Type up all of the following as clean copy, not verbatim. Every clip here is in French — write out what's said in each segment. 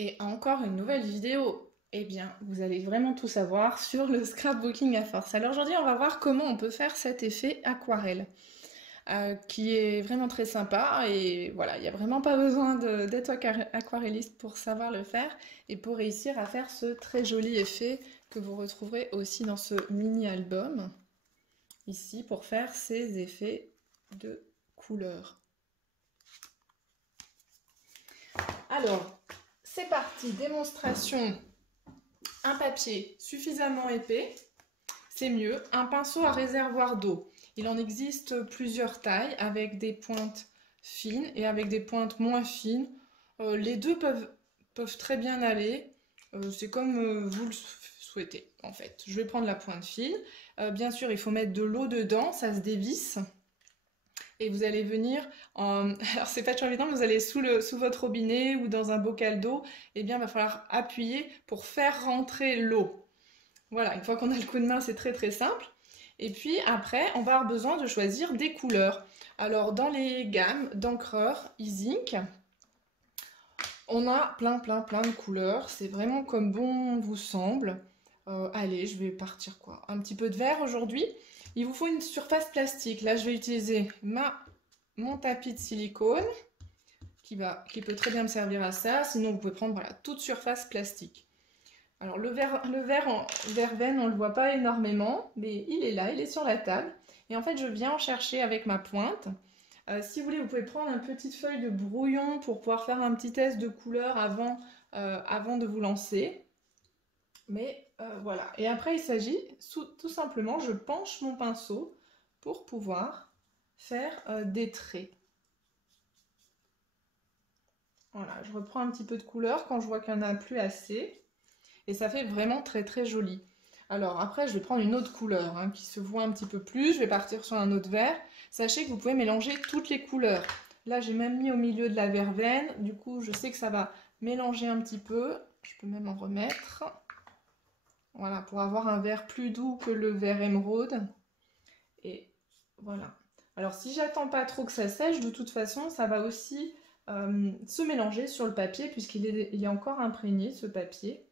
Et encore une nouvelle vidéo. Eh bien, vous allez vraiment tout savoir sur le scrapbooking à force. Alors aujourd'hui, on va voir comment on peut faire cet effet aquarelle, qui est vraiment très sympa. Et voilà, il n'y a vraiment pas besoin d'être aquarelliste pour savoir le faire et pour réussir à faire ce très joli effet que vous retrouverez aussi dans ce mini-album, ici, pour faire ces effets de couleurs. Alors, c'est parti, démonstration. Un papier suffisamment épais, c'est mieux. Un pinceau à réservoir d'eau. Il en existe plusieurs tailles avec des pointes fines et avec des pointes moins fines. Les deux peuvent très bien aller. C'est comme vous le souhaitez en fait. Je vais prendre la pointe fine. Bien sûr, il faut mettre de l'eau dedans, ça se dévisse. Et vous allez venir alors c'est pas toujours évident, mais vous allez sous votre robinet ou dans un bocal d'eau, et bien il va falloir appuyer pour faire rentrer l'eau. Voilà, une fois qu'on a le coup de main, c'est très très simple. Et puis après, on va avoir besoin de choisir des couleurs. Alors dans les gammes d'encreurs Ink, on a plein de couleurs. C'est vraiment comme bon vous semble. Allez, je vais partir quoi? Un petit peu de vert aujourd'hui. Il vous faut une surface plastique. Là, je vais utiliser mon tapis de silicone qui peut très bien me servir à ça. Sinon, vous pouvez prendre voilà, toute surface plastique. Alors le verveine, on ne le voit pas énormément, mais il est là, il est sur la table. Et en fait, je viens en chercher avec ma pointe. Si vous voulez, vous pouvez prendre une petite feuille de brouillon pour pouvoir faire un petit test de couleur avant de vous lancer. Mais voilà. Et après, il s'agit tout simplement, je penche mon pinceau pour pouvoir faire des traits. Voilà, je reprends un petit peu de couleur quand je vois qu'il n'y en a plus assez. Et ça fait vraiment très très joli. Alors après, je vais prendre une autre couleur qui se voit un petit peu plus. Je vais partir sur un autre vert. Sachez que vous pouvez mélanger toutes les couleurs. Là, j'ai même mis au milieu de la verveine. Du coup, je sais que ça va mélanger un petit peu. Je peux même en remettre. Voilà, pour avoir un vert plus doux que le vert émeraude. Et voilà. Alors, si j'attends pas trop que ça sèche, de toute façon, ça va aussi se mélanger sur le papier puisqu'il est encore imprégné, ce papier.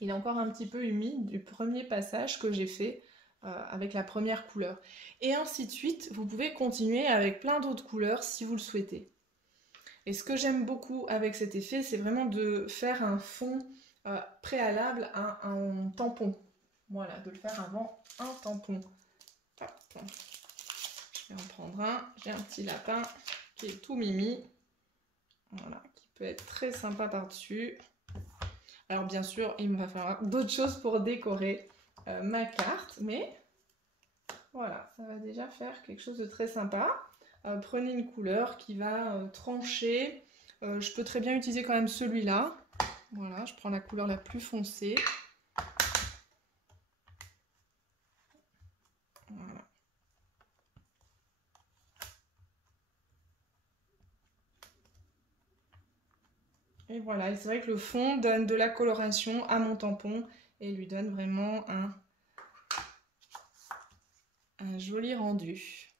Il est encore un petit peu humide du premier passage que j'ai fait avec la première couleur. Et ainsi de suite, vous pouvez continuer avec plein d'autres couleurs si vous le souhaitez. Et ce que j'aime beaucoup avec cet effet, c'est vraiment de faire un fond préalable à un tampon. Voilà, de le faire avant un tampon. Hop. Je vais en prendre un. J'ai un petit lapin qui est tout mimi. Voilà, qui peut être très sympa par-dessus. Alors bien sûr, il me va falloir d'autres choses pour décorer ma carte, mais voilà, ça va déjà faire quelque chose de très sympa. Prenez une couleur qui va trancher. Je peux très bien utiliser quand même celui-là. Voilà, je prends la couleur la plus foncée. Voilà. Et voilà, et c'est vrai que le fond donne de la coloration à mon tampon et lui donne vraiment un joli rendu.